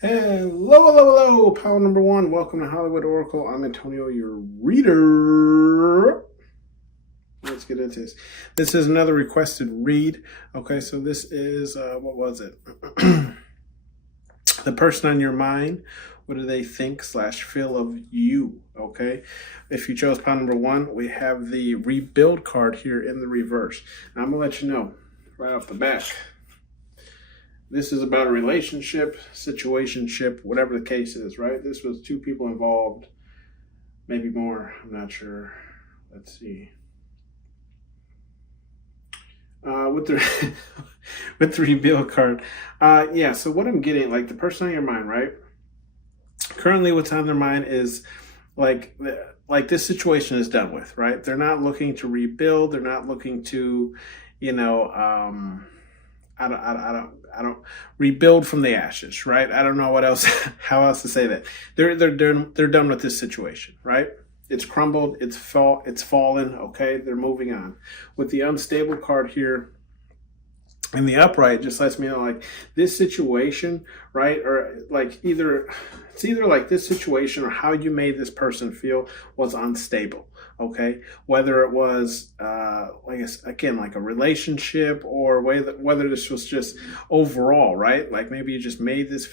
Hello, hello, hello, pal number one. Welcome to Hollywood Oracle. I'm Antonio, your reader. Let's get into this. This is another requested read. Okay, so this is, what was it? The person on your mind. What do they think / feel of you? Okay, if you chose pile number one, we have the rebuild card here in the reverse. Now, I'm going to let you know right off the bat. This is about a relationship, situationship, whatever the case is, right? This was two people involved, maybe more, I'm not sure. Let's see. With the with the reveal card. Yeah, so what I'm getting, like the person on your mind, right? Currently what's on their mind is like this situation is done with, right? They're not looking to rebuild, they're not looking to, you know, I don't rebuild from the ashes, right? I don't know what else, how else to say that. They're done with this situation, right? It's crumbled, it's fallen. Okay, they're moving on. With the unstable card here in the upright, just lets me know like this situation, right? Or like it's either like this situation or how you made this person feel was unstable. Okay, whether it was again like a relationship or whether this was just overall, right? Like maybe you just made this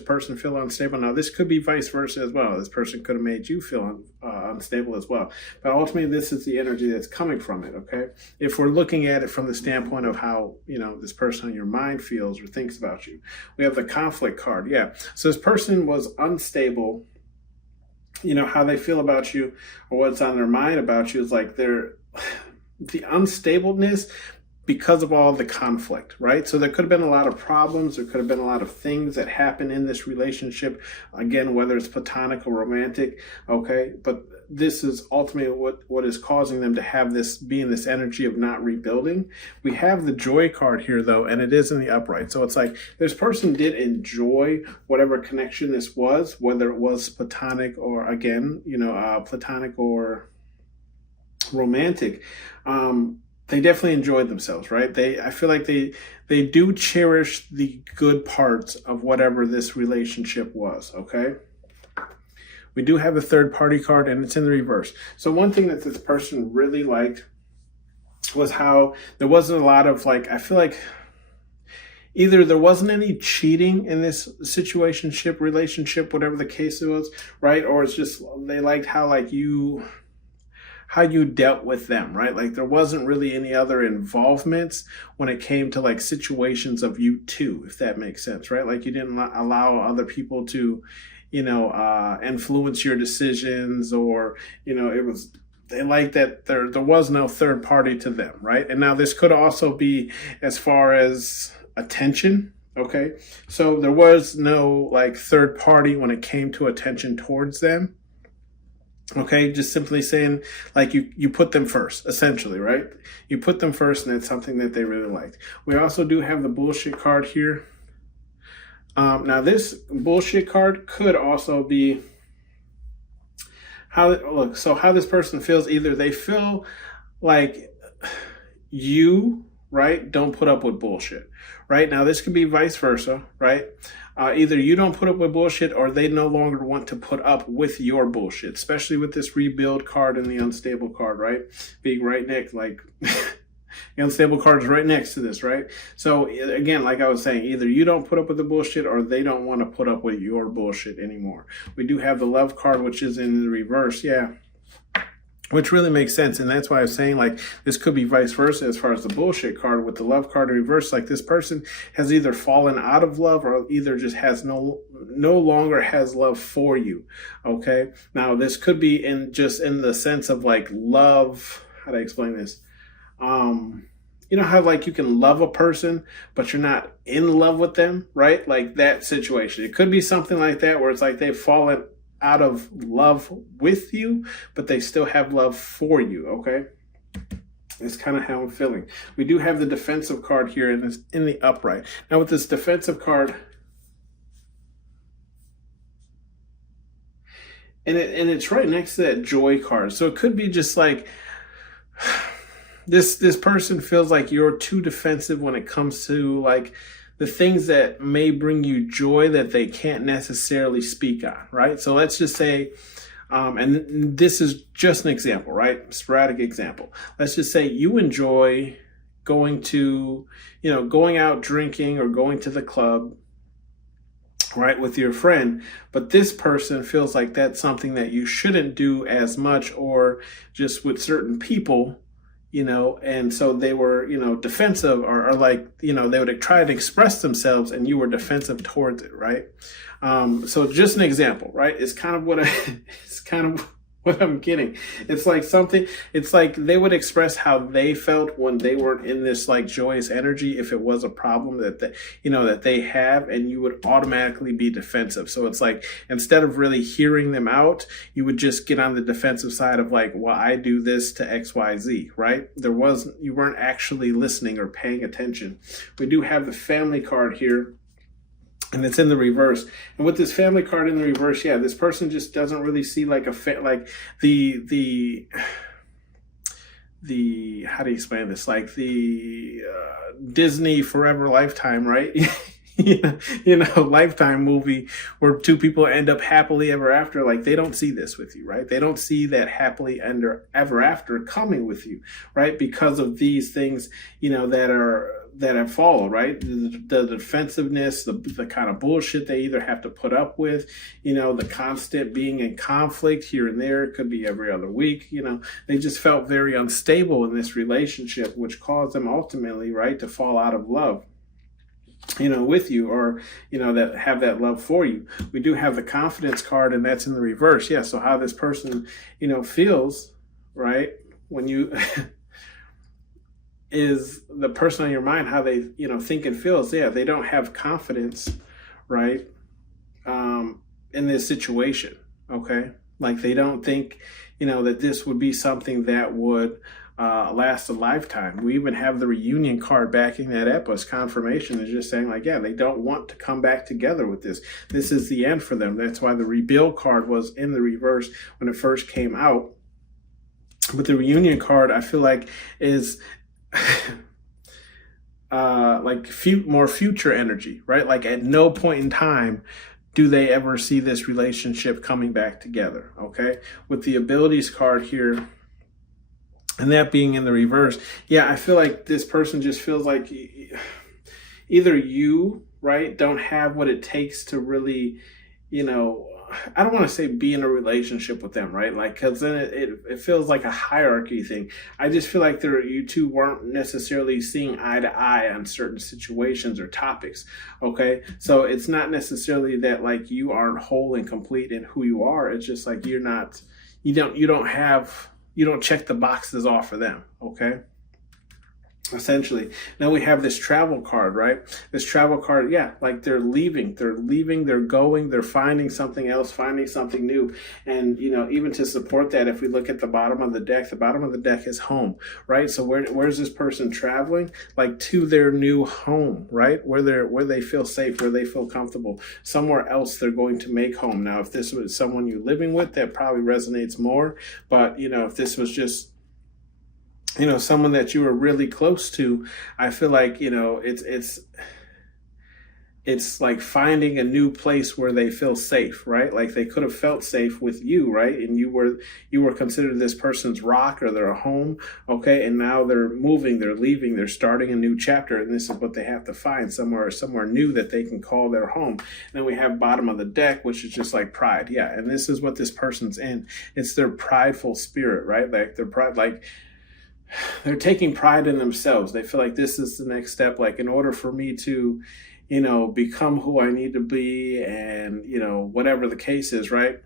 person feel unstable. Now this could be vice versa as well. This person could have made you feel unstable as well. But ultimately, this is the energy that's coming from it. Okay, if we're looking at it from the standpoint of how this person on your mind feels or thinks about you, we have the conflict card. Yeah, so this person was unstable. How they feel about you or what's on their mind about you is like the unstableness because of all the conflict, right? So there could have been a lot of problems. There could have been a lot of things that happen in this relationship. Again, whether it's platonic or romantic, okay? But this is ultimately what is causing them to have this, be in this energy of not rebuilding. We have the joy card here though, and it is in the upright. So it's like this person did enjoy whatever connection this was, whether it was platonic or again, platonic or romantic. They definitely enjoyed themselves, right? I feel like they do cherish the good parts of whatever this relationship was, okay? We do have a third party card and it's in the reverse. So one thing that this person really liked was how there wasn't a lot of I feel like either there wasn't any cheating in this situationship, relationship, whatever the case was, right? Or it's just they liked how you dealt with them, right? Like there wasn't really any other involvements when it came to situations of you two, if that makes sense, right? Like you didn't allow other people to, influence your decisions or, they like that there was no third party to them, right? And now this could also be as far as attention. Okay. So there was no third party when it came to attention towards them. Okay, just simply saying you put them first, essentially, right? You put them first, and that's something that they really liked. We also do have the bullshit card here. Now, this bullshit card could also be how this person feels. Either they feel like you, right, don't put up with bullshit, right? Now, this could be vice versa, right? Either you don't put up with bullshit or they no longer want to put up with your bullshit, especially with this rebuild card and the unstable card, right? Being right next, the unstable card is right next to this, right? So again, like I was saying, either you don't put up with the bullshit or they don't want to put up with your bullshit anymore. We do have the love card, which is in the reverse, yeah. Which really makes sense. And that's why I was saying this could be vice versa as far as the bullshit card with the love card in reverse. Like this person has either fallen out of love or either just has no longer has love for you. Okay. Now this could be in the sense of love. How do I explain this? You know how you can love a person, but you're not in love with them, right? Like that situation. It could be something like that where it's they've fallen out of love with you, but they still have love for you, okay? It's kind of how I'm feeling. We do have the defensive card here in the upright. Now with this defensive card, and it's right next to that joy card. So it could be just this person feels like you're too defensive when it comes to the things that may bring you joy that they can't necessarily speak on, right? So let's just say, and this is just an example, right? Sporadic example. Let's just say you enjoy going out drinking or going to the club, right, with your friend, but this person feels like that's something that you shouldn't do as much, or just with certain people, and so they were, defensive, or like, they would try to express themselves and you were defensive towards it, right? So just an example, right? It's kind of what I'm getting. It's like they would express how they felt when they weren't in this like joyous energy, if it was a problem that they have, and you would automatically be defensive. So it's like, instead of really hearing them out, you would just get on the defensive side of like, well, I do this to XYZ, right? You weren't actually listening or paying attention. We do have the family card here, and it's in the reverse. And with this family card in the reverse, yeah, this person just doesn't really see like the how do you explain this? Like the Disney Forever Lifetime, right? Lifetime movie where two people end up happily ever after. Like, they don't see this with you, right? They don't see that happily ever after coming with you, right? Because of these things, that have followed, right? The defensiveness, the kind of bullshit they either have to put up with, the constant being in conflict here and there. It could be every other week. They just felt very unstable in this relationship, which caused them ultimately, right, to fall out of love, with you, or, that have that love for you. We do have the confidence card, and that's in the reverse. Yeah. So how this person, feels, right, when you is the person on your mind, how they, think and feels. Yeah. They don't have confidence, right, in this situation. Okay. Like, they don't think, that this would be something that would last a lifetime. We even have the reunion card backing that up as confirmation. Is just saying like, yeah, they don't want to come back together with this. This is the end for them. That's why the rebuild card was in the reverse when it first came out. But the reunion card, I feel like, is like more future energy, right? Like, at no point in time do they ever see this relationship coming back together. Okay. With the abilities card here, and that being in the reverse, yeah, I feel like this person just feels like either you, right, don't have what it takes to really, I don't want to say be in a relationship with them, right? Like, because then it feels like a hierarchy thing. I just feel like you two weren't necessarily seeing eye to eye on certain situations or topics. Okay, so it's not necessarily that like you aren't whole and complete in who you are. It's just like you don't check the boxes off for them. Okay. Essentially. Now we have this travel card, right? This travel card, yeah, like they're leaving, they're going, they're finding something else, finding something new. And, even to support that, if we look at the bottom of the deck is home, right? So where's this person traveling? Like, to their new home, right? Where they feel safe, where they feel comfortable, somewhere else they're going to make home. Now, if this was someone you're living with, that probably resonates more. But, if this was just, someone that you were really close to, I feel like, it's like finding a new place where they feel safe, right? Like, they could have felt safe with you, right? And you were considered this person's rock or their home. Okay. And now they're moving, they're leaving, they're starting a new chapter. And this is what they have to find, somewhere new that they can call their home. And then we have bottom of the deck, which is just like pride. Yeah. And this is what this person's in. It's their prideful spirit, right? Like, their pride, like, they're taking pride in themselves. They feel like this is the next step. Like, in order for me to, become who I need to be, and, whatever the case is, right?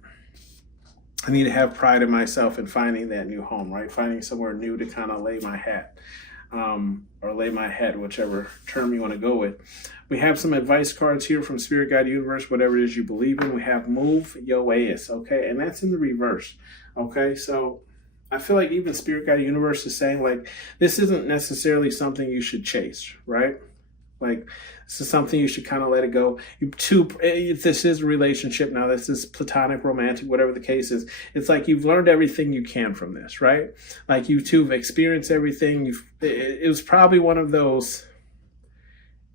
I need to have pride in myself in finding that new home, right? Finding somewhere new to kind of lay my hat, or lay my head, whichever term you want to go with. We have some advice cards here from Spirit Guide Universe, whatever it is you believe in. We have move your ass, okay? And that's in the reverse, okay? So I feel like even Spirit Guide Universe is saying, like, this isn't necessarily something you should chase, right? Like, this is something you should kind of let it go. If this is a relationship now, this is platonic, romantic, whatever the case is, it's like you've learned everything you can from this, right? Like, you two have experienced everything. It was probably one of those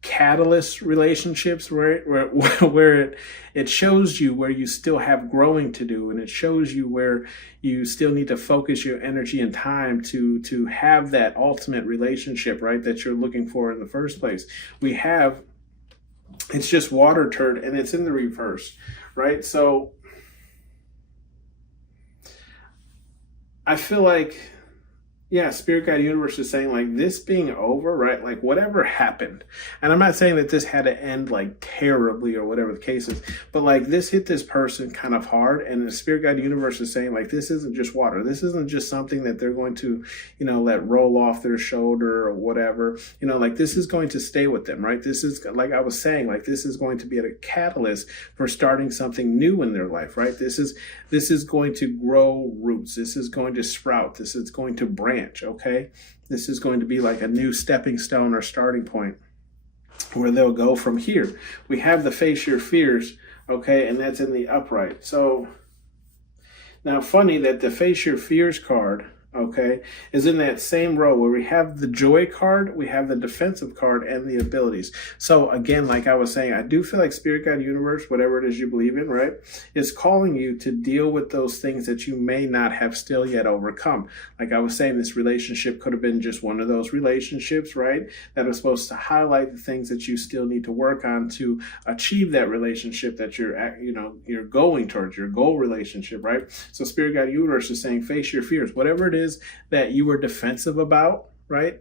catalyst relationships where it shows you where you still have growing to do, and it shows you where you still need to focus your energy and time to have that ultimate relationship, right, that you're looking for in the first place. It's just water turd, and it's in the reverse, right? So I feel like, yeah, Spirit Guide Universe is saying like this being over, right? Like whatever happened. And I'm not saying that this had to end like terribly or whatever the case is, but like this hit this person kind of hard. And the Spirit Guide Universe is saying like this isn't just water. This isn't just something that they're going to, let roll off their shoulder or whatever. Like this is going to stay with them, right? This is, like I was saying, like this is going to be a catalyst for starting something new in their life, right? This is going to grow roots. This is going to sprout. This is going to branch, okay? This is going to be like a new stepping stone or starting point where they'll go from here. We have the face your fears, okay? And that's in the upright. So now funny that the face your fears card, okay, is in that same row where we have the joy card, we have the defensive card, and the abilities. So again, like I was saying, I do feel like Spirit Guide Universe, whatever it is you believe in, right, is calling you to deal with those things that you may not have still yet overcome. Like I was saying, this relationship could have been just one of those relationships, right, that are supposed to highlight the things that you still need to work on to achieve that relationship that you're going towards, your goal relationship, right? So Spirit Guide Universe is saying face your fears, whatever it is that you were defensive about, right?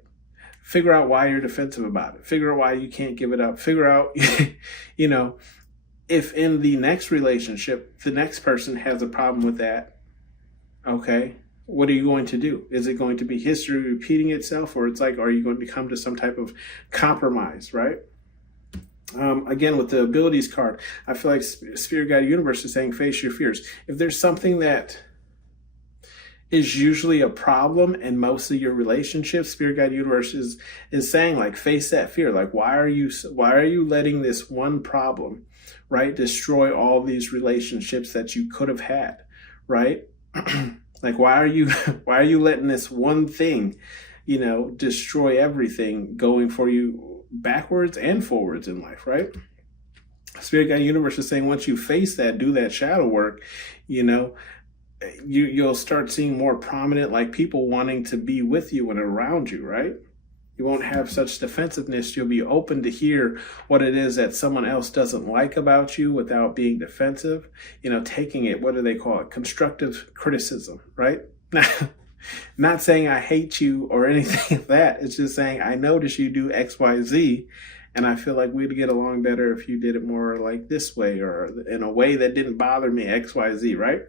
Figure out why you're defensive about it. Figure out why you can't give it up. Figure out, if in the next relationship, the next person has a problem with that, okay, what are you going to do? Is it going to be history repeating itself, or it's like, are you going to come to some type of compromise, right? Again, with the abilities card, I feel like Spirit Guide Universe is saying face your fears. If there's something that is usually a problem in most of your relationships, Spirit Guide Universe is saying like face that fear. Like why are you letting this one problem, right, destroy all these relationships that you could have had, right? Like why are you letting this one thing, destroy everything going for you backwards and forwards in life, right? Spirit Guide Universe is saying once you face that, do that shadow work, you'll start seeing more prominent, like people wanting to be with you and around you, right? You won't have such defensiveness. You'll be open to hear what it is that someone else doesn't like about you without being defensive, taking it, what do they call it? Constructive criticism, right? Not saying I hate you or anything like that. It's just saying I notice you do X, Y, Z, and I feel like we'd get along better if you did it more like this way or in a way that didn't bother me, X, Y, Z, right?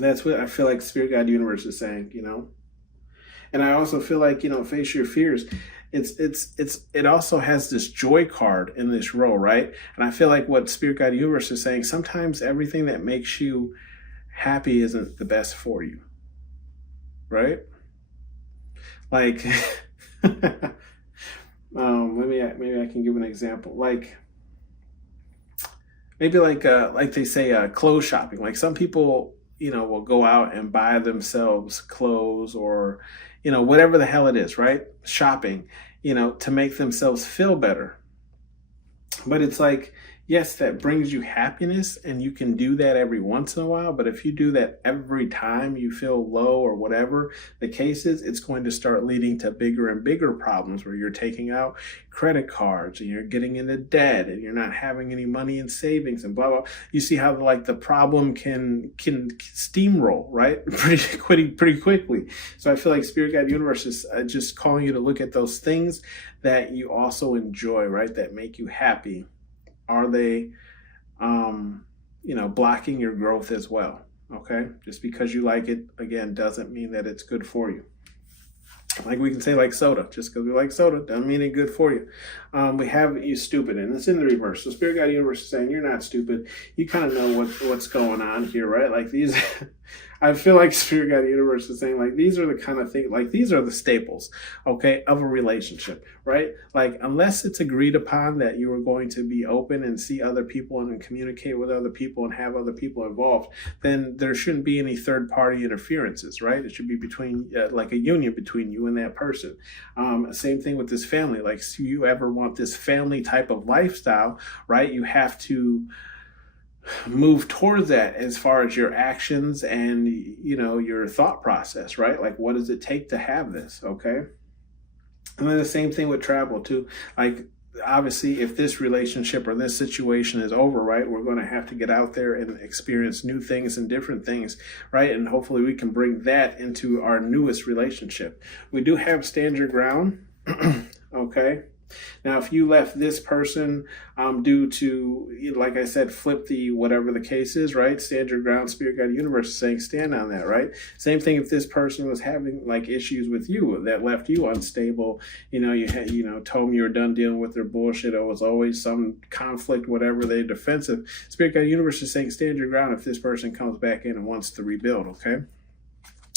That's what I feel like Spirit Guide Universe is saying, And I also feel like, face your fears. It also has this joy card in this row, right? And I feel like what Spirit Guide Universe is saying, sometimes everything that makes you happy isn't the best for you, right? Like, maybe I can give an example. Like, maybe like they say, clothes shopping. Like some people, will go out and buy themselves clothes or, whatever the hell it is, right? Shopping, to make themselves feel better. But it's like, yes, that brings you happiness and you can do that every once in a while. But if you do that every time you feel low or whatever the case is, it's going to start leading to bigger and bigger problems where you're taking out credit cards and you're getting into debt and you're not having any money in savings and blah, blah. You see how like the problem can steamroll, right? Pretty quickly. So I feel like Spirit Guide Universe is just calling you to look at those things that you also enjoy, right? That make you happy. Are they, blocking your growth as well? Okay. Just because you like it, again, doesn't mean that it's good for you. Like we can say like soda, just because we like soda doesn't mean it's good for you. We have you stupid, and it's in the reverse. So Spirit Guide Universe is saying you're not stupid. You kind of know what's going on here, right? Like these, I feel like Spirit Guide Universe is saying, like, these are the kind of things, like, these are the staples, okay, of a relationship, right? Like, unless it's agreed upon that you are going to be open and see other people and communicate with other people and have other people involved, then there shouldn't be any third party interferences, right? It should be between, like, a union between you and that person. Same thing with this family. Like, so you ever want this family type of lifestyle, right? You have to move towards that as far as your actions and, you know, your thought process, right? Like, what does it take to have this? Okay. And then the same thing with travel too. Like, obviously, if this relationship or this situation is over, right, we're going to have to get out there and experience new things and different things, right? And hopefully we can bring that into our newest relationship. We do have stand your ground. Okay. Now, if you left this person due to, like I said, flip the whatever the case is, right? Stand your ground. Spirit Guide Universe is saying stand on that, right? Same thing if this person was having like issues with you that left you unstable. You know, you had, you know, told them you were done dealing with their bullshit. Or was always some conflict, whatever. They're defensive. Spirit Guide Universe is saying stand your ground if this person comes back in and wants to rebuild. Okay.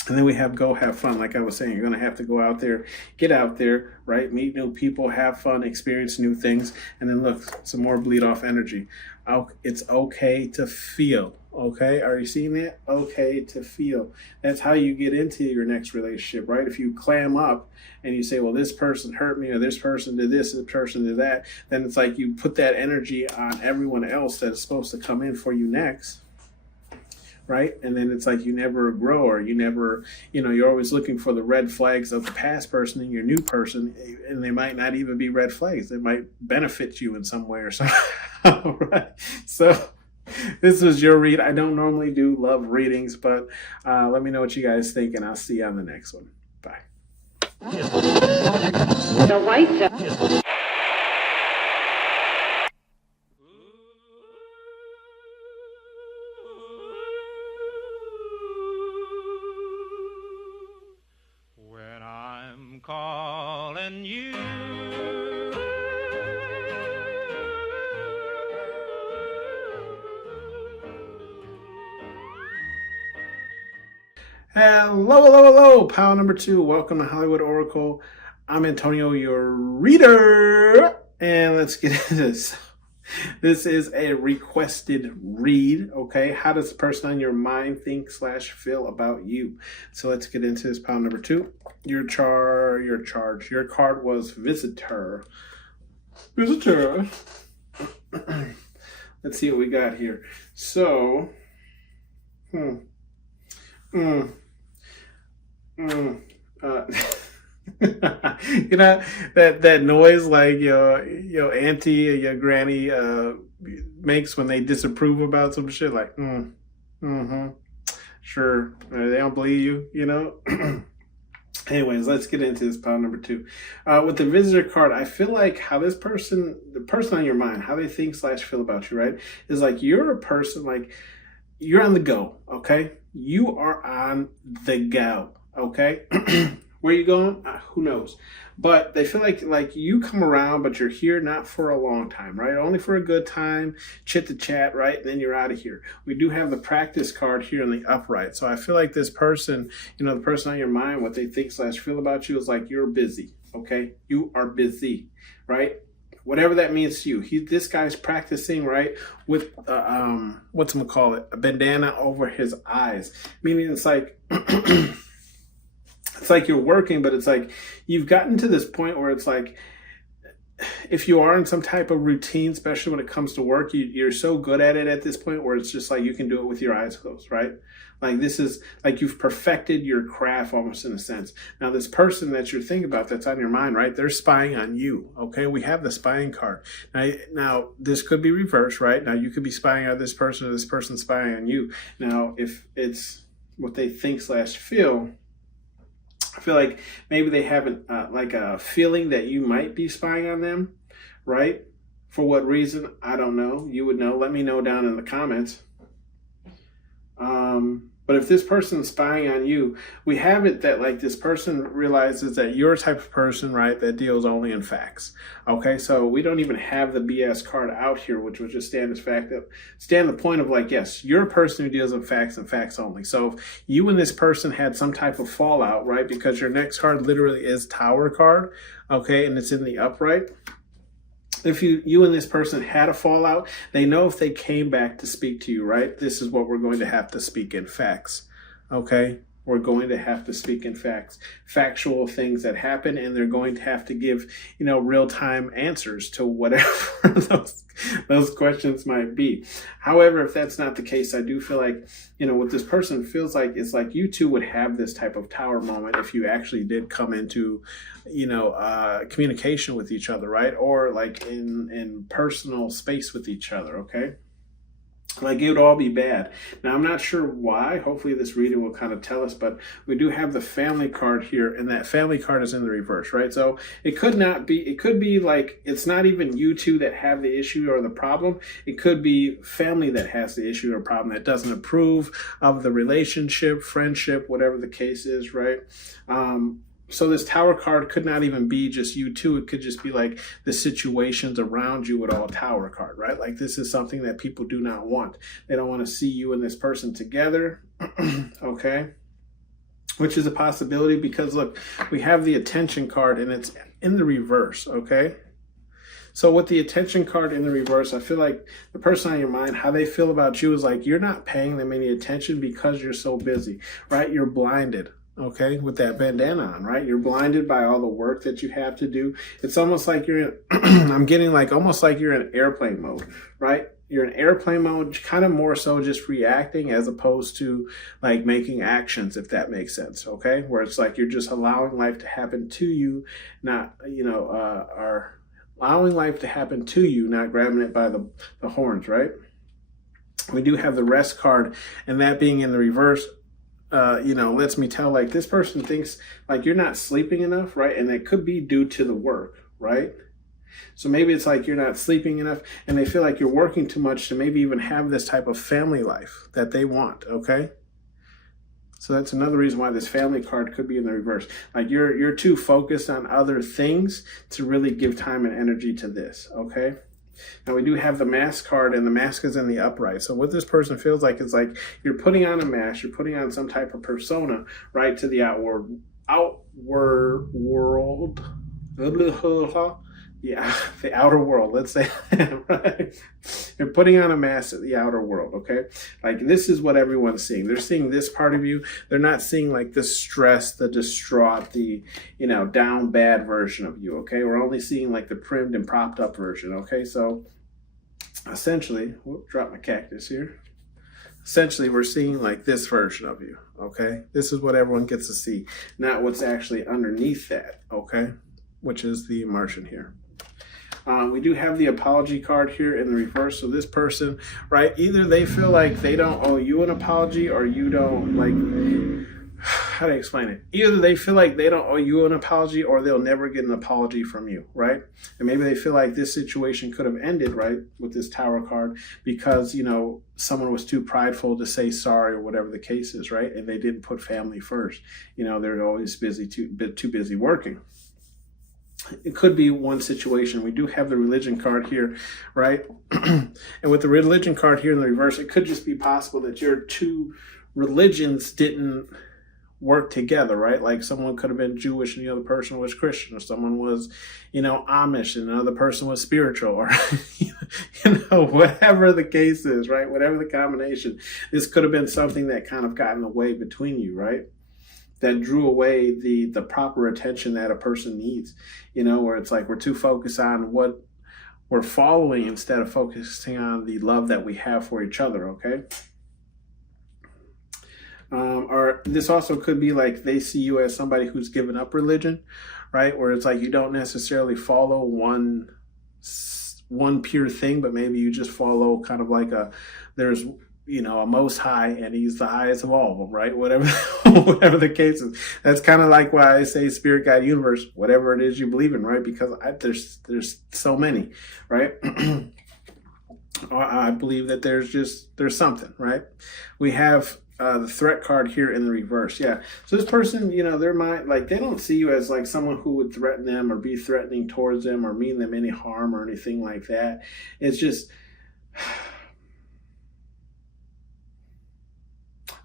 And then we have go have fun. Like I was saying, you're going to have to go out there, get out there, right? Meet new people, have fun, experience new things. And then look, some more bleed off energy. It's okay to feel. Okay. Are you seeing that? Okay to feel. That's how you get into your next relationship, right? If you clam up and you say, well, this person hurt me, or this person did this, this person did that, then it's like you put that energy on everyone else that is supposed to come in for you next. Right? And then it's like you never grow, or you never, you know, you're always looking for the red flags of the past person in your new person, and they might not even be red flags. They might benefit you in some way or something. Right? So this was your read. I don't normally do love readings, but let me know what you guys think, and I'll see you on the next one. Bye. The white calling you. Hello, pile number 2. Welcome to Hollywood Oracle. I'm Antonio, your reader, and let's get into this. This is a requested read, okay? How does the person on your mind think / feel about you? So let's get into this, pile number 2. Your card was Visitor. Visitor. Let's see what we got here. So, you know that noise like your auntie or your granny makes when they disapprove about some shit, like sure, they don't believe you, you know. Anyways, let's get into this, pile number 2. With the Visitor card, I feel like how this person, the person on your mind, how they think / feel about you, right, is like you're a person, like you're on the go, okay? You are on the go, okay? Where you going? Who knows? But they feel like you come around, but you're here not for a long time, right? Only for a good time, chit to chat, right? And then you're out of here. We do have the practice card here in the upright. So I feel like this person, you know, the person on your mind, what they think / feel about you is like you're busy, okay? You are busy, right? Whatever that means to you. This guy's practicing, right, with whatchamacallit, a bandana over his eyes. Meaning it's like it's like you're working, but it's like you've gotten to this point where it's like if you are in some type of routine, especially when it comes to work, you're so good at it at this point where it's just like you can do it with your eyes closed, right? Like this is like you've perfected your craft almost in a sense. Now this person that you're thinking about that's on your mind, right? They're spying on you, okay? We have the spying card. Now this could be reversed, right? Now you could be spying on this person or this person spying on you. Now if it's what they think / feel, I feel like maybe they have like a feeling that you might be spying on them, right? For what reason? I don't know. You would know. Let me know down in the comments. But if this person's spying on you, we have it that like this person realizes that you're a type of person, right, that deals only in facts. Okay, so we don't even have the BS card out here, which would just stand the point of like, yes, you're a person who deals in facts and facts only. So if you and this person had some type of fallout, right, because your next card literally is Tower card, okay, and it's in the upright. If you and this person had a fallout, they know if they came back to speak to you, right? This is what we're going to have to speak in facts, okay? We're going to have to speak in facts, factual things that happen, and they're going to have to give, real-time answers to whatever those questions might be. However, if that's not the case, I do feel like, what this person feels like is like you two would have this type of tower moment if you actually did come into, communication with each other, right? Or like in personal space with each other, okay? Like it would all be bad. Now, I'm not sure why. Hopefully this reading will kind of tell us, but we do have the family card here, and that family card is in the reverse, right? So it could be like it's not even you two that have the issue or the problem. It could be family that has the issue or problem that doesn't approve of the relationship, friendship, whatever the case is, right? So this tower card could not even be just you two. It could just be like the situations around you with all tower card, right? Like this is something that people do not want. They don't want to see you and this person together, okay? Which is a possibility because look, we have the attention card and it's in the reverse, okay? So with the attention card in the reverse, I feel like the person on your mind, how they feel about you is like you're not paying them any attention because you're so busy, right? You're blinded. Okay, with that bandana on, right? You're blinded by all the work that you have to do. It's almost like you're in, I'm getting like almost like you're in airplane mode, right? You're in airplane mode, kind of more so just reacting as opposed to like making actions, if that makes sense, okay? Where it's like you're just allowing life to happen to you, not, are allowing life to happen to you, not grabbing it by the horns, right? We do have the rest card, and that being in the reverse, lets me tell like this person thinks like you're not sleeping enough, right? And it could be due to the work, right? So maybe it's like you're not sleeping enough and they feel like you're working too much to maybe even have this type of family life that they want, okay? So that's another reason why this family card could be in the reverse. Like you're too focused on other things to really give time and energy to this, okay? Now we do have the mask card, and the mask is in the upright. So what this person feels like is like you're putting on a mask, you're putting on some type of persona, right, to the outward world. Yeah, the outer world, let's say that, right? You're putting on a mask at the outer world, okay? Like this is what everyone's seeing. They're seeing this part of you. They're not seeing like the stress, the distraught, the, down bad version of you, okay? We're only seeing like the primed and propped up version, okay? So essentially, drop my cactus here. Essentially, we're seeing like this version of you, okay? This is what everyone gets to see, not what's actually underneath that, okay? Which is the Martian here. We do have the apology card here in the reverse. So this person, right, either they feel like they don't owe you an apology or you don't, like, how do I explain it? Either they feel like they don't owe you an apology or they'll never get an apology from you, right? And maybe they feel like this situation could have ended, right, with this Tower card because, someone was too prideful to say sorry or whatever the case is, right? And they didn't put family first. They're always too busy working. It could be one situation. We do have the religion card here, right? And with the religion card here in the reverse, it could just be possible that your two religions didn't work together, right? Like someone could have been Jewish and the other person was Christian, or someone was, Amish and another person was spiritual, or, whatever the case is, right? Whatever the combination, this could have been something that kind of got in the way between you, right? That drew away the proper attention that a person needs, where it's like we're too focused on what we're following instead of focusing on the love that we have for each other, okay? Or this also could be like they see you as somebody who's given up religion, right? Where it's like you don't necessarily follow one pure thing, but maybe you just follow kind of like there's a most high and he's the highest of all of them, right? Whatever the case is. That's kind of like why I say spirit, God, universe, whatever it is you believe in, right? Because there's so many, right? I believe that there's something, right? We have the threat card here in the reverse. Yeah. So this person, their mind, like they don't see you as like someone who would threaten them or be threatening towards them or mean them any harm or anything like that. It's just,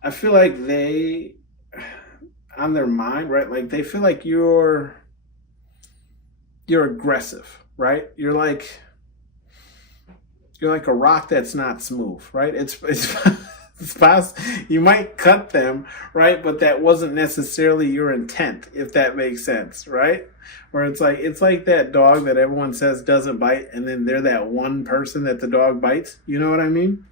I feel like they, on their mind, right? Like they feel like you're aggressive, right? You're like a rock that's not smooth, right? It's possible you might cut them, right? But that wasn't necessarily your intent, if that makes sense, right? Where it's like that dog that everyone says doesn't bite, and then they're that one person that the dog bites. You know what I mean?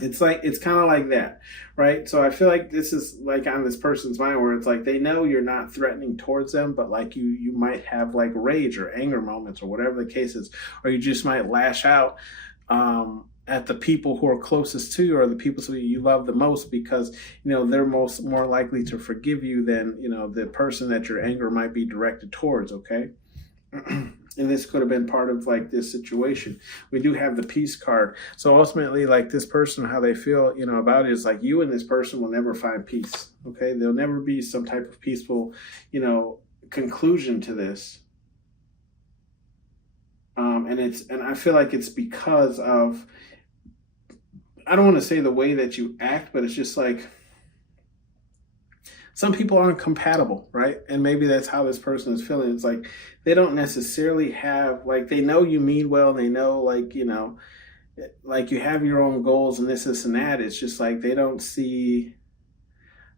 It's kind of like that, right? So I feel like this is like on this person's mind where it's like they know you're not threatening towards them, but like you might have like rage or anger moments or whatever the case is, or you just might lash out at the people who are closest to you or the people who you love the most, because they're more likely to forgive you than the person that your anger might be directed towards. Okay. And this could have been part of like this situation. We do have the peace card. So ultimately, like this person, how they feel, about it is like you and this person will never find peace. Okay. There'll never be some type of peaceful, conclusion to this. And I feel like it's because of, I don't want to say the way that you act, but it's just like some people aren't compatible, right? And maybe that's how this person is feeling. It's like they don't necessarily have, like, they know you mean well. They know, like, like you have your own goals and this and that. It's just like they don't see,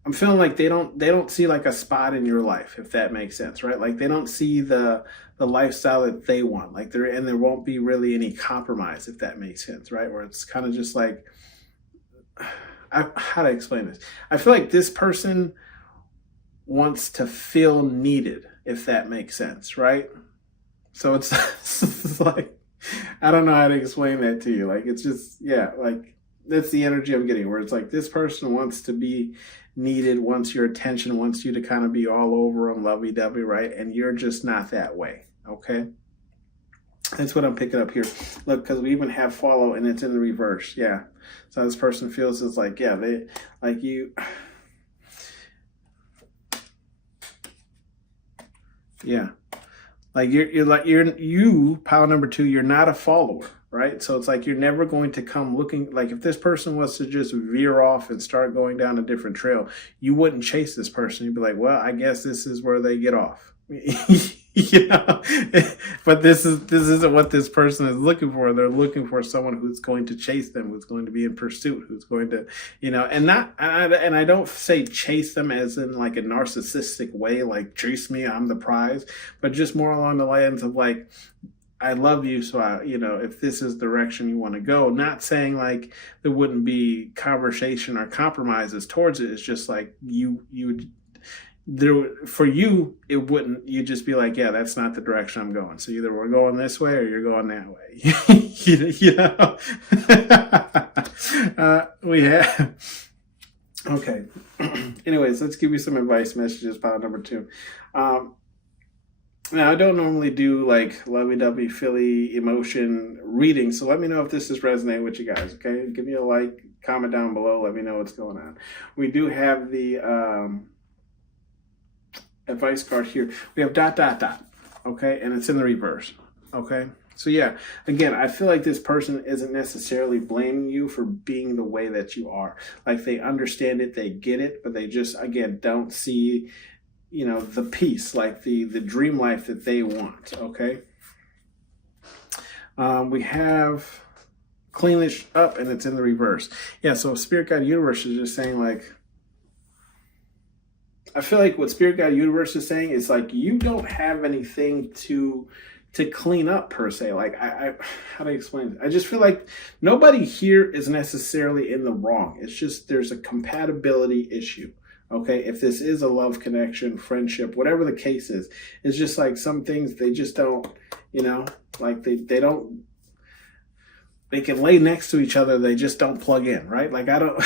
I'm feeling like they don't see like a spot in your life, if that makes sense, right? Like they don't see the lifestyle that they want. Like there won't be really any compromise, if that makes sense, right? Where it's kind of just like, how to explain this? I feel like this person wants to feel needed, if that makes sense, right? So it's like, I don't know how to explain that to you. Like, it's just, yeah, like that's the energy I'm getting, where it's like this person wants to be needed, wants your attention, wants you to kind of be all over them, lovey-dovey, right? And you're just not that way, okay? That's what I'm picking up here. Look, because we even have follow, and it's in the reverse. Yeah. So this person feels is like, yeah, they like you. Yeah. Like you, pile number 2, you're not a follower, right? So it's like you're never going to come looking, like if this person was to just veer off and start going down a different trail, you wouldn't chase this person. You'd be like, well, I guess this is where they get off. But this isn't what this person is looking for. They're looking for someone who's going to chase them, who's going to be in pursuit, who's going to, and I don't say chase them as in like a narcissistic way, like chase me, I'm the prize, but just more along the lines of like, I love you, so if this is the direction you want to go, not saying like there wouldn't be conversation or compromises towards it. It's just like you there for you, it wouldn't, you'd just be like, yeah, that's not the direction I'm going. So either we're going this way or you're going that way. We have, okay. Anyways, let's give you some advice messages, pile number 2. Now, I don't normally do like lovey-dovey, Philly emotion reading, so let me know if this is resonating with you guys, okay? Give me a like, comment down below, let me know what's going on. We do have the advice card here. We have ... okay? And it's in the reverse, okay? So yeah, again, I feel like this person isn't necessarily blaming you for being the way that you are. Like they understand it, they get it, but they just, again, don't see, the peace, like the dream life that they want, okay? We have clean it up, and it's in the reverse. Yeah, so Spirit Guide Universe is just saying like, I feel like what Spirit Guide Universe is saying is like, you don't have anything to clean up per se. Like I how do I explain it? I just feel like nobody here is necessarily in the wrong. It's just there's a compatibility issue. Okay, if this is a love connection, friendship, whatever the case is, it's just like some things they just don't, like they don't. They can lay next to each other, they just don't plug in, right? Like I don't.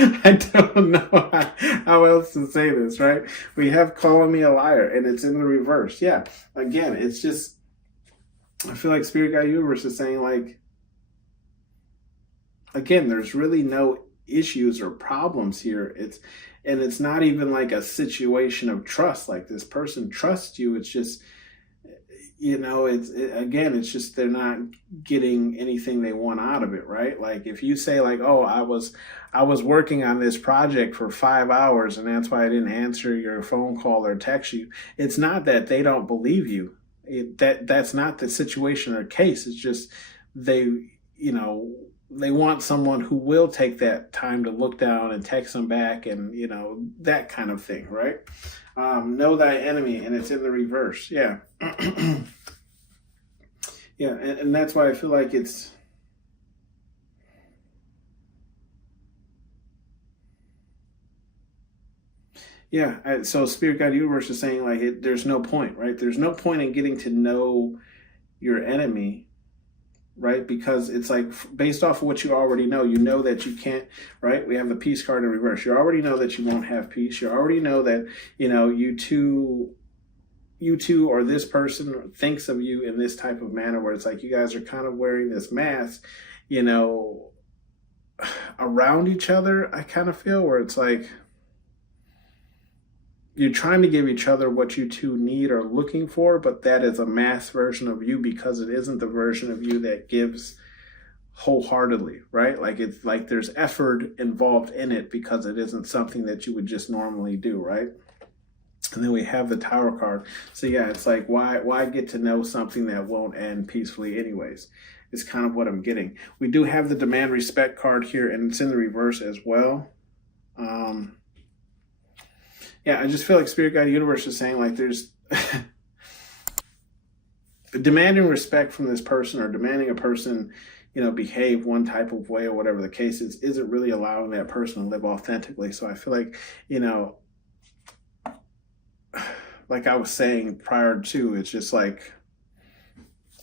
I don't know how else to say this, right? We have calling me a liar, and it's in the reverse. Yeah, again, it's just, I feel like Spirit Guide Universe is saying like, again, there's really no issues or problems here. It's not even like a situation of trust. Like this person trusts you. It's just, it's just they're not getting anything they want out of it, right? Like if you say like, oh, I was working on this project for 5 hours and that's why I didn't answer your phone call or text you. It's not that they don't believe you. That's not the situation or case. It's just they want someone who will take that time to look down and text them back and that kind of thing, right? Know thy enemy, and it's in the reverse. Yeah. Yeah, and that's why I feel like it's so Spirit Guide Universe is saying like there's no point, right? There's no point in getting to know your enemy, right? Because it's like based off of what you already know, that you can't, right? We have the peace card in reverse. You already know that you won't have peace. You already know that, you two or this person thinks of you in this type of manner where it's like you guys are kind of wearing this mask, around each other. I kind of feel where it's like you're trying to give each other what you two need or looking for, but that is a masked version of you because it isn't the version of you that gives wholeheartedly, right? Like it's like there's effort involved in it because it isn't something that you would just normally do, right? And then we have the Tower card. So yeah, it's like why get to know something that won't end peacefully anyways? It's kind of what I'm getting. We do have the Demand Respect card here, and it's in the reverse as well. Yeah, I just feel like Spirit Guide Universe is saying like there's demanding respect from this person or demanding a person, behave one type of way or whatever the case is, isn't really allowing that person to live authentically. So I feel like, like I was saying prior to, it's just like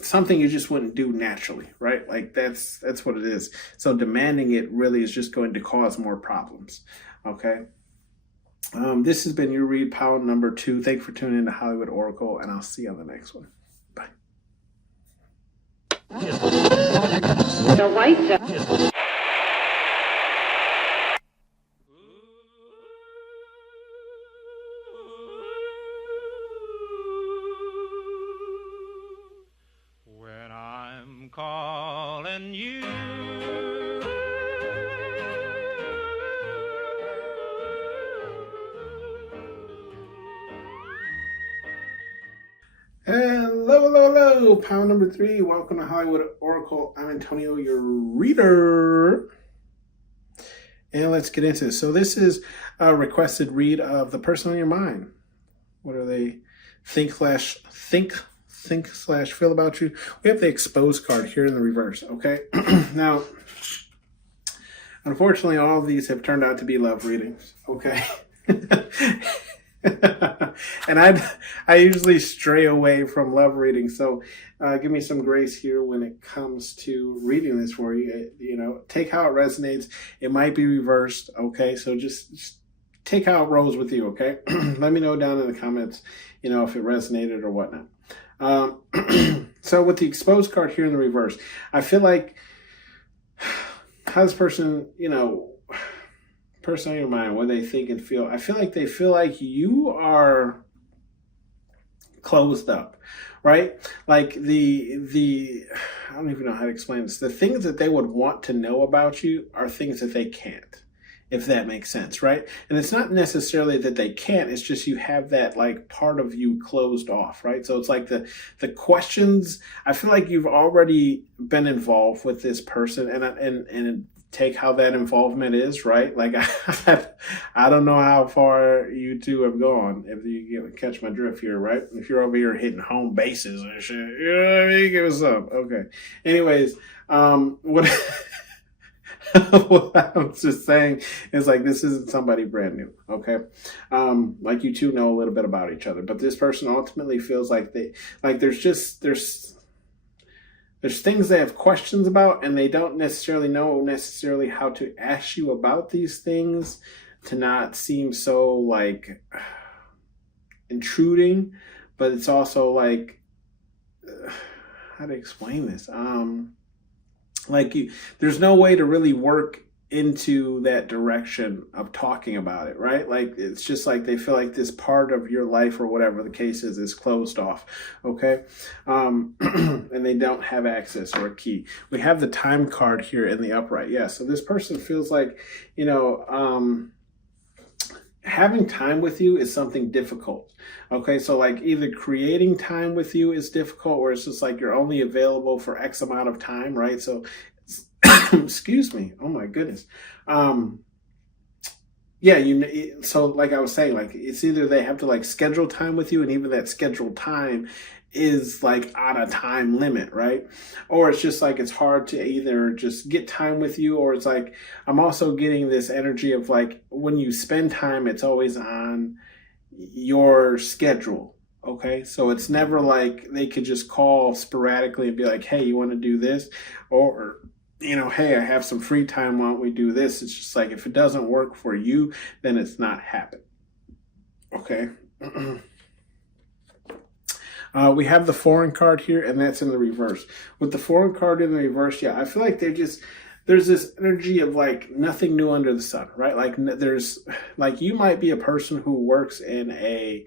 something you just wouldn't do naturally, right? Like that's what it is. So demanding it really is just going to cause more problems. Okay. This has been your read, pound number 2. Thank you for tuning in to Hollywood Oracle, and I'll see you on the next one. Bye. The white zone. When I'm calling you, Hello, pound number 3. Welcome to Hollywood Oracle. I'm Antonio, your reader. And let's get into this. So this is a requested read of the person on your mind. What do they think slash feel about you? We have the exposed card here in the reverse, okay? Now, unfortunately, all of these have turned out to be love readings, okay? And I usually stray away from love readings, so give me some grace here when it comes to reading this for you. Take how it resonates. It might be reversed, okay? So just take how it rolls with you, okay? Let me know down in the comments, if it resonated or whatnot. So with the exposed card here in the reverse, I feel like how this person, person on your mind, what they think and feel. I feel like they feel like you are closed up, right? Like the I don't even know how to explain this. The things that they would want to know about you are things that they can't, if that makes sense, right? And it's not necessarily that they can't, it's just you have that like part of you closed off, right? So it's like the questions, I feel like you've already been involved with this person and take how that involvement is, right? Like I don't know how far you two have gone, if you catch my drift here, right? If you're over here hitting home bases and shit, give us up. Okay. Anyways, what what I'm just saying is like this isn't somebody brand new, okay? Like you two know a little bit about each other, but this person ultimately feels like there's things they have questions about, and they don't necessarily know how to ask you about these things to not seem so like intruding, but it's also like how to explain this? There's no way to really work into that direction of talking about it, right? Like it's just like they feel like this part of your life or whatever the case is closed off, okay? And they don't have access or a key. We have the time card here in the upright. Yeah, so this person feels like, having time with you is something difficult. Okay, so like either creating time with you is difficult, or it's just like you're only available for X amount of time, right? So, excuse me. Oh my goodness. Yeah, so like I was saying, like it's either they have to like schedule time with you, and even that scheduled time is like on a time limit, right? Or it's just like it's hard to either just get time with you, or it's like I'm also getting this energy of like when you spend time, it's always on your schedule. Okay, so it's never like they could just call sporadically and be like, hey, you want to do this? Or hey, I have some free time, why don't we do this? It's just like if it doesn't work for you, then it's not happening. Okay. We have the foreign card here, and that's in the reverse. With the foreign card in the reverse, yeah, I feel like there's this energy of like nothing new under the sun, right? Like there's like you might be a person who works in a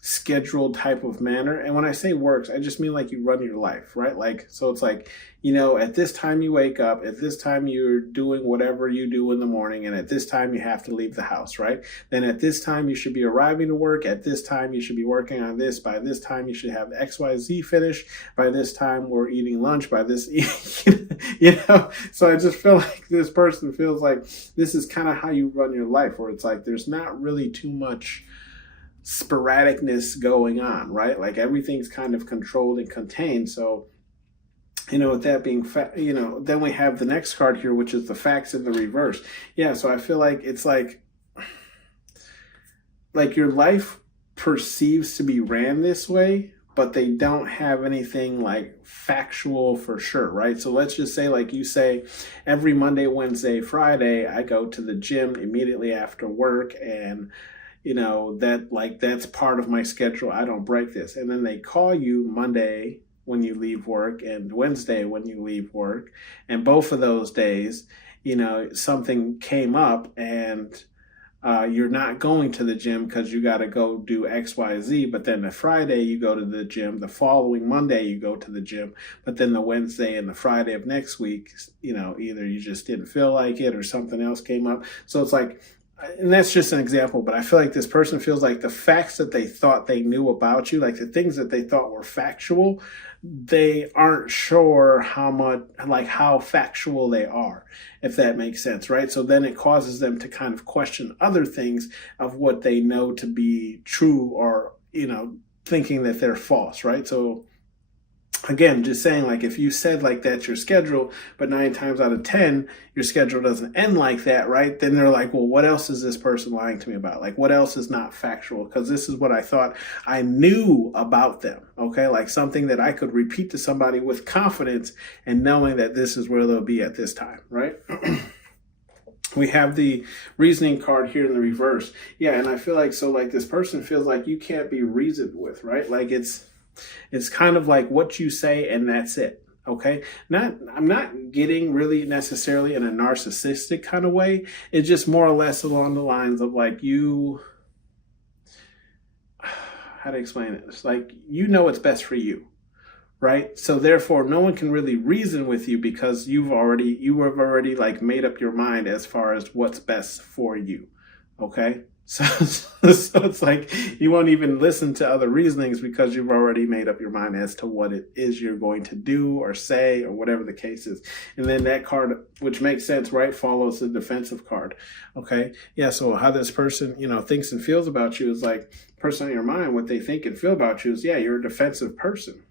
scheduled type of manner, and when I say works, I just mean like you run your life, right? Like so it's like at this time you wake up, at this time you're doing whatever you do in the morning, and at this time you have to leave the house, right? Then at this time you should be arriving to work, at this time you should be working on this, by this time you should have XYZ finished, by this time we're eating lunch, by this so I just feel like this person feels like this is kind of how you run your life, where it's like there's not really too much sporadicness going on, right? Like everything's kind of controlled and contained. So, with that being, then we have the next card here, which is the facts in the reverse. Yeah. So I feel like it's like your life perceives to be ran this way, but they don't have anything like factual for sure, right? So let's just say, like you say, every Monday, Wednesday, Friday, I go to the gym immediately after work, and that's part of my schedule. I don't break this. And then they call you Monday when you leave work and Wednesday when you leave work. And both of those days, something came up, and you're not going to the gym because you got to go do XYZ. But then the Friday you go to the gym, the following Monday you go to the gym, but then the Wednesday and the Friday of next week, either you just didn't feel like it or something else came up. So it's like, and that's just an example, but I feel like this person feels like the facts that they thought they knew about you, like the things that they thought were factual, they aren't sure how factual they are, if that makes sense, right? So then it causes them to kind of question other things of what they know to be true, or, thinking that they're false, right? So again, just saying, like, if you said like that's your schedule, but 9 times out of 10, your schedule doesn't end like that, right? Then they're like, well, what else is this person lying to me about? Like, what else is not factual? Because this is what I thought I knew about them, okay? Like something that I could repeat to somebody with confidence and knowing that this is where they'll be at this time, right? We have the reasoning card here in the reverse. Yeah, and I feel like, so like this person feels like you can't be reasoned with, right? Like it's kind of like what you say and that's it. Okay. I'm not getting really necessarily in a narcissistic kind of way. It's just more or less along the lines of like how to explain it? It's like, what's best for you. Right. So therefore no one can really reason with you because you have already like made up your mind as far as what's best for you. Okay. So it's like you won't even listen to other reasonings because you've already made up your mind as to what it is you're going to do or say or whatever the case is. And then that card, which makes sense, right, follows the defensive card. Okay. Yeah. So how this person, thinks and feels about you is like person in your mind, what they think and feel about you is, yeah, you're a defensive person.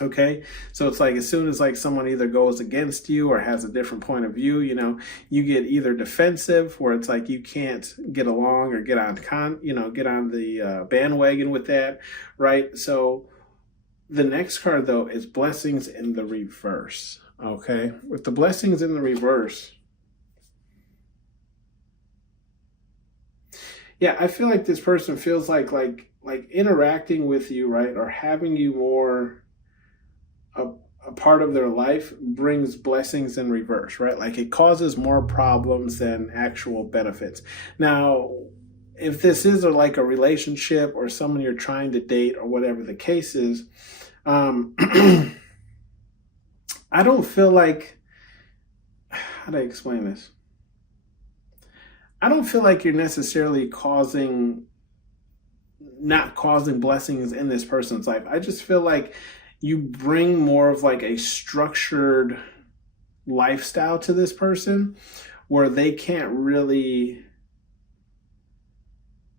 Okay, so it's like as soon as like someone either goes against you or has a different point of view, you get either defensive, where it's like you can't get along or get on the bandwagon with that, right? So the next card though is blessings in the reverse. Okay, with the blessings in the reverse, yeah, I feel like this person feels like interacting with you, right, or having you more a part of their life brings blessings in reverse, right? Like it causes more problems than actual benefits. Now, if this is like a relationship or someone you're trying to date or whatever the case is, I don't feel like, how do I explain this? I don't feel like you're necessarily not causing blessings in this person's life. I just feel like you bring more of like a structured lifestyle to this person where they can't really,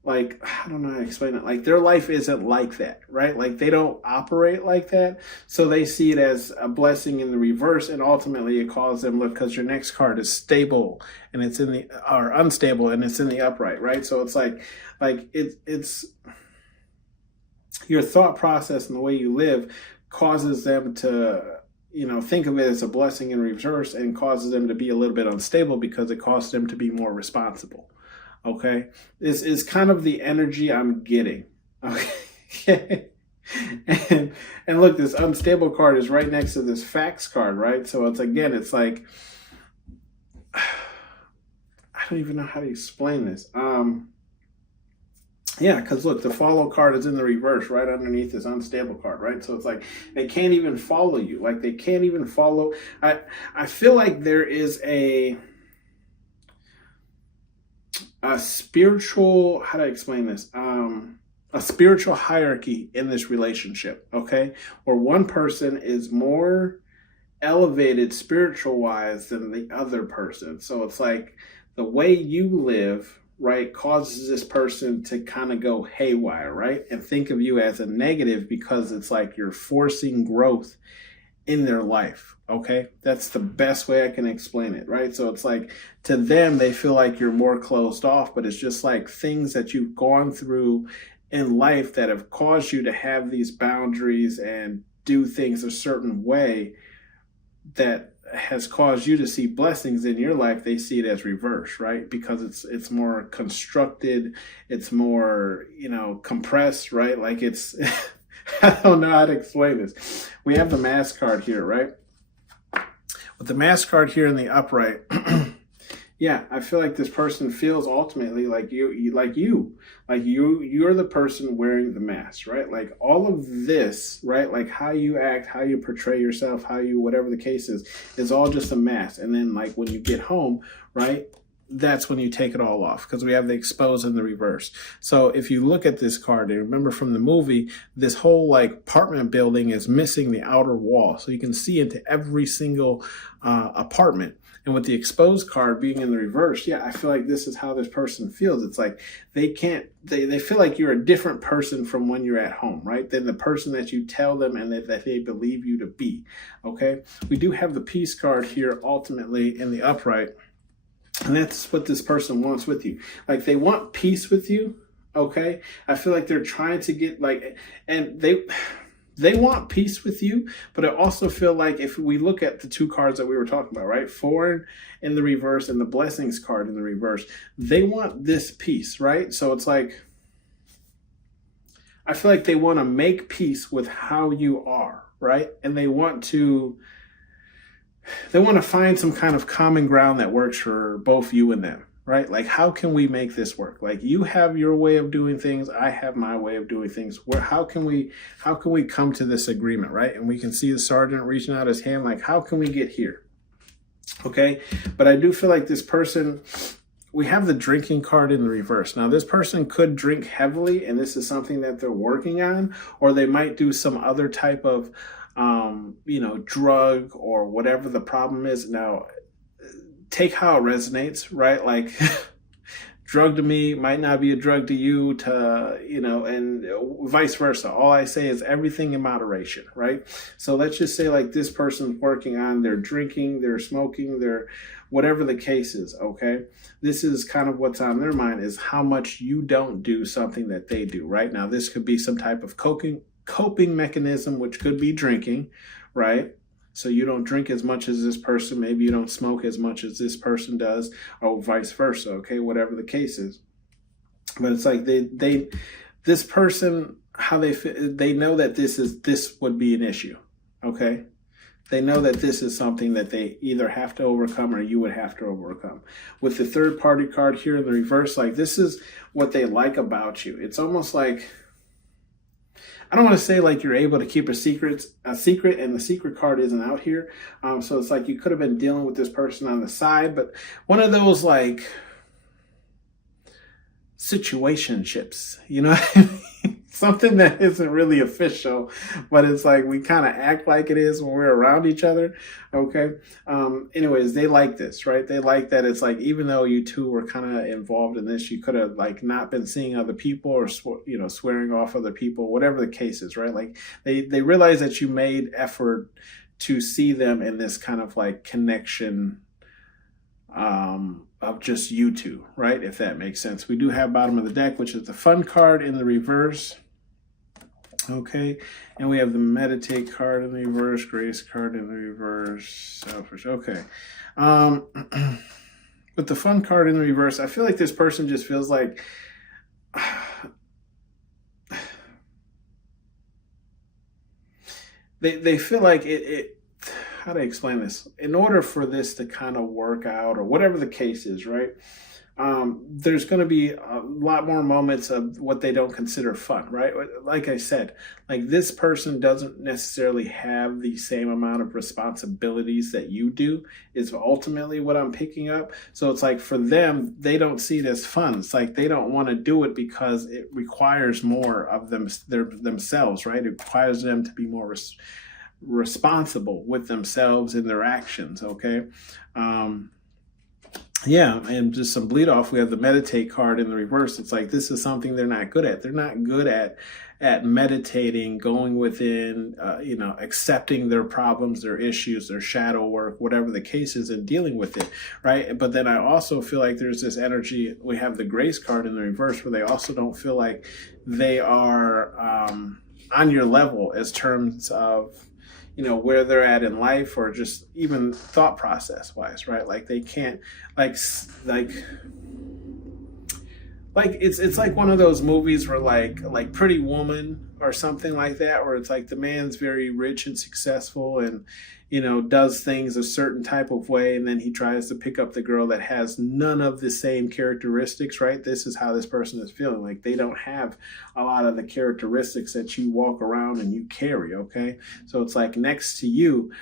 like, I don't know how to explain it. Like their life isn't like that, right? Like they don't operate like that. So they see it as a blessing in the reverse, and ultimately it calls them, look, because your next card is stable and it's in the, or unstable and it's in the upright, right? So it's like it's your thought process and the way you live causes them to, think of it as a blessing in reverse, and causes them to be a little bit unstable because it causes them to be more responsible. Okay, this is kind of the energy I'm getting. Okay, and look, this unstable card is right next to this facts card, right? So it's like I don't even know how to explain this. Yeah, because look, the follow card is in the reverse right underneath this unstable card, right? So it's like they can't even follow you. Like they can't even follow. I feel like there is a spiritual, how do I explain this? A spiritual hierarchy in this relationship, okay? Where one person is more elevated spiritual wise than the other person. So it's like the way you live, right, causes this person to kind of go haywire, right? And think of you as a negative because it's like you're forcing growth in their life. Okay, that's the best way I can explain it, right? So it's like to them, they feel like you're more closed off, but it's just like things that you've gone through in life that have caused you to have these boundaries and do things a certain way that has caused you to see blessings in your life. They see it as reverse, right? Because it's more constructed, it's more, compressed, right? Like it's I don't know how to explain this. We have the mask card here, right? With the mask card here in the upright, yeah, I feel like this person feels ultimately like you're the person wearing the mask, right? Like all of this, right? Like how you act, how you portray yourself, whatever the case is all just a mask. And then like when you get home, right? That's when you take it all off, because we have the expose and the reverse. So if you look at this card, and remember from the movie, this whole like apartment building is missing the outer wall. So you can see into every single apartment. And with the exposed card being in the reverse, yeah, I feel like this is how this person feels. It's like they feel like you're a different person from when you're at home, right? Than the person that you tell them and that they believe you to be, okay? We do have the peace card here ultimately in the upright. And that's what this person wants with you. Like they want peace with you, okay? I feel like they're trying to get and they want peace with you, but I also feel like if we look at the two cards that we were talking about, right? Foreign in the reverse and the blessings card in the reverse, they want this peace, right? So it's like, I feel like they want to make peace with how you are, right? And they want to find some kind of common ground that works for both you and them, right? Like, how can we make this work? Like, you have your way of doing things, I have my way of doing things. How can we come to this agreement, right? And we can see the sergeant reaching out his hand, like, how can we get here? Okay, but I do feel like this person, we have the drinking card in the reverse. Now, this person could drink heavily, and this is something that they're working on, or they might do some other type of drug or whatever the problem is. Now, take how it resonates, right? Like drug to me might not be a drug to you, and vice versa. All I say is everything in moderation, right? So let's just say like this person's working on their drinking, their smoking, their whatever the case is, okay? This is kind of what's on their mind, is how much you don't do something that they do, right? Now, this could be some type of coping mechanism, which could be drinking, right? So you don't drink as much as this person, maybe you don't smoke as much as this person does, or vice versa, okay, whatever the case is. But it's like this person, how they know that this would be an issue, okay? They know that this is something that they either have to overcome or you would have to overcome. With the third party card here in the reverse, like this is what they like about you. It's almost like, I don't want to say like you're able to keep a secret, and the secret card isn't out here. So it's like you could have been dealing with this person on the side, but one of those like situationships, you know what I mean? Something that isn't really official, but it's like we kind of act like it is when we're around each other. Okay. Anyways, they like this, right? They like that it's like, even though you two were kind of involved in this, you could have like not been seeing other people or, swearing off other people, whatever the case is, right? Like they realize that you made effort to see them in this kind of like connection, of just you two, right? If that makes sense. We do have bottom of the deck, which is the fun card in the reverse. Okay, and we have the meditate card in the reverse, grace card in the reverse, selfish. Okay. With the fun card in the reverse, I feel like this person just feels like they feel like it how to explain this? In order for this to kind of work out, or whatever the case is, right? There's going to be a lot more moments of what they don't consider fun, right? Like I said, like this person doesn't necessarily have the same amount of responsibilities that you do, is ultimately what I'm picking up. So it's like for them, they don't see it as fun. It's like they don't want to do it because it requires more of themselves, right? It requires them to be more responsible with themselves and their actions. Okay. Yeah, and just some bleed off. We have the meditate card in the reverse. It's like this is something they're not good at. They're not good at meditating, going within, accepting their problems, their issues, their shadow work, whatever the case is, and dealing with it, right? But then I also feel like there's this energy. We have the grace card in the reverse, where they also don't feel like they are on your level as terms of where they're at in life, or just even thought process wise, right? Like they can't like it's like one of those movies where like Pretty Woman or something like that, where it's like the man's very rich and successful and does things a certain type of way, and then he tries to pick up the girl that has none of the same characteristics, right? This is how this person is feeling. Like they don't have a lot of the characteristics that you walk around and you carry, okay? So it's like next to you,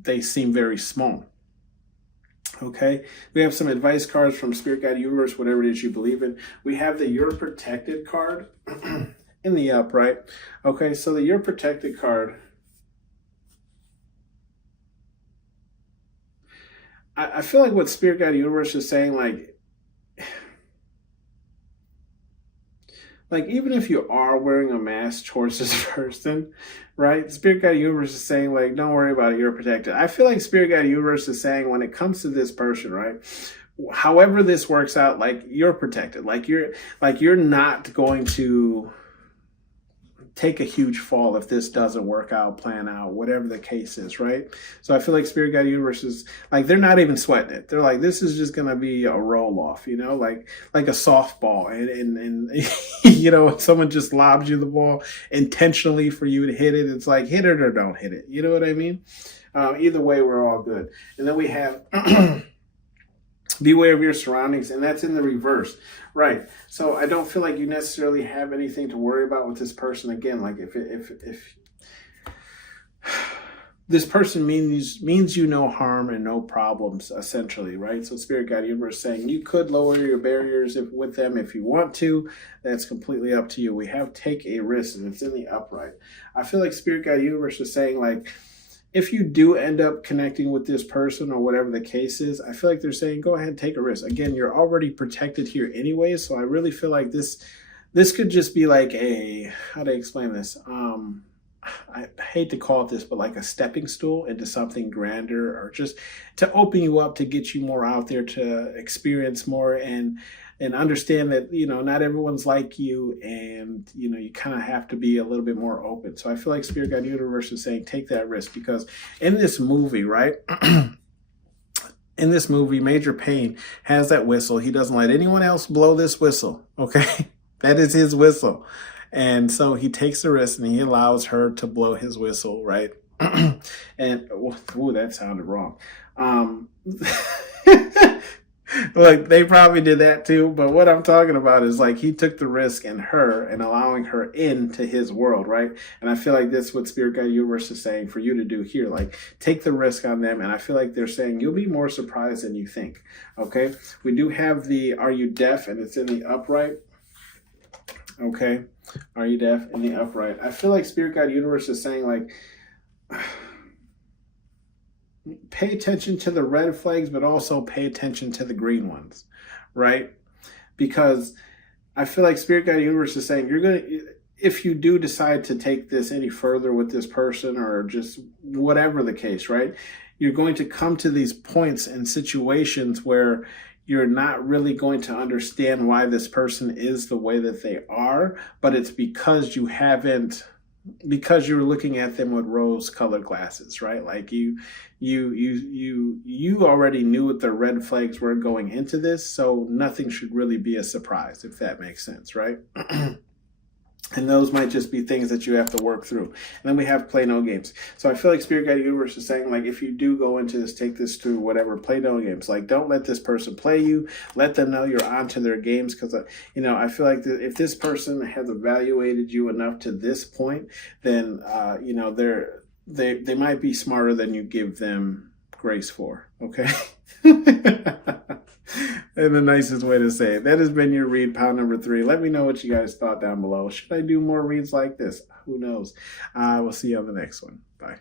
they seem very small. Okay, we have some advice cards from Spirit Guide Universe, whatever it is you believe in. We have the You're Protected card in the upright. Okay, so the You're Protected card, I feel like what Spirit Guide Universe is saying, like even if you are wearing a mask towards this person, right? Spirit Guide Universe is saying, like, don't worry about it, you're protected. I feel like Spirit Guide Universe is saying, when it comes to this person, right, however this works out, like you're protected. Like you're not going to take a huge fall if this doesn't work out, plan out, whatever the case is, right? So I feel like Spirit Guide Universe is like, they're not even sweating it. They're like, this is just gonna be a roll off, like a softball, and if someone just lobs you the ball intentionally for you to hit it, it's like, hit it or don't hit it. You know what I mean? Either way, we're all good. And then we have beware of your surroundings, and that's in the reverse, right? So I don't feel like you necessarily have anything to worry about with this person. Again, like if this person means you no harm and no problems, essentially, right? So Spirit Guide Universe saying you could lower your barriers with them if you want to. That's completely up to you. We have take a risk, and it's in the upright. I feel like Spirit Guide Universe is saying, like, if you do end up connecting with this person or whatever the case is, I feel like they're saying, go ahead and take a risk. Again, you're already protected here anyway. So I really feel like this could just be like how to explain this? I hate to call it this, but like a stepping stool into something grander, or just to open you up, to get you more out there, to experience more and understand that, not everyone's like you, and, you kind of have to be a little bit more open. So I feel like Spirit Guide Universe is saying, take that risk, because in this movie, right? In this movie, Major Payne has that whistle. He doesn't let anyone else blow this whistle. Okay. That is his whistle. And so he takes the risk and he allows her to blow his whistle, right? And ooh, that sounded wrong. Like they probably did that too, but what I'm talking about is like he took the risk in her and allowing her into his world, right? And I feel like that's what Spirit Guide Universe is saying for you to do here. Like take the risk on them, and I feel like they're saying you'll be more surprised than you think. Okay, we do have the Are You Deaf, and it's in the upright. Okay, Are You Deaf in the upright. I feel like Spirit Guide Universe is saying like pay attention to the red flags, but also pay attention to the green ones, right? Because I feel like Spirit Guide Universe is saying if you do decide to take this any further with this person or just whatever the case, right? You're going to come to these points and situations where you're not really going to understand why this person is the way that they are, but it's because you're looking at them with rose-colored glasses, right? Like you already knew what the red flags were going into this, so nothing should really be a surprise, if that makes sense, right? And those might just be things that you have to work through. And then we have play no games. So I feel like Spirit Guide Universe is saying, like, if you do go into this, take this to whatever, play no games. Like, don't let this person play you. Let them know you're onto their games. Because, I feel like if this person has evaluated you enough to this point, then, they might be smarter than you give them grace for. Okay? And the nicest way to say it. That has been your read, pound number 3. Let me know what you guys thought down below. Should I do more reads like this? Who knows? We'll see you on the next one. Bye.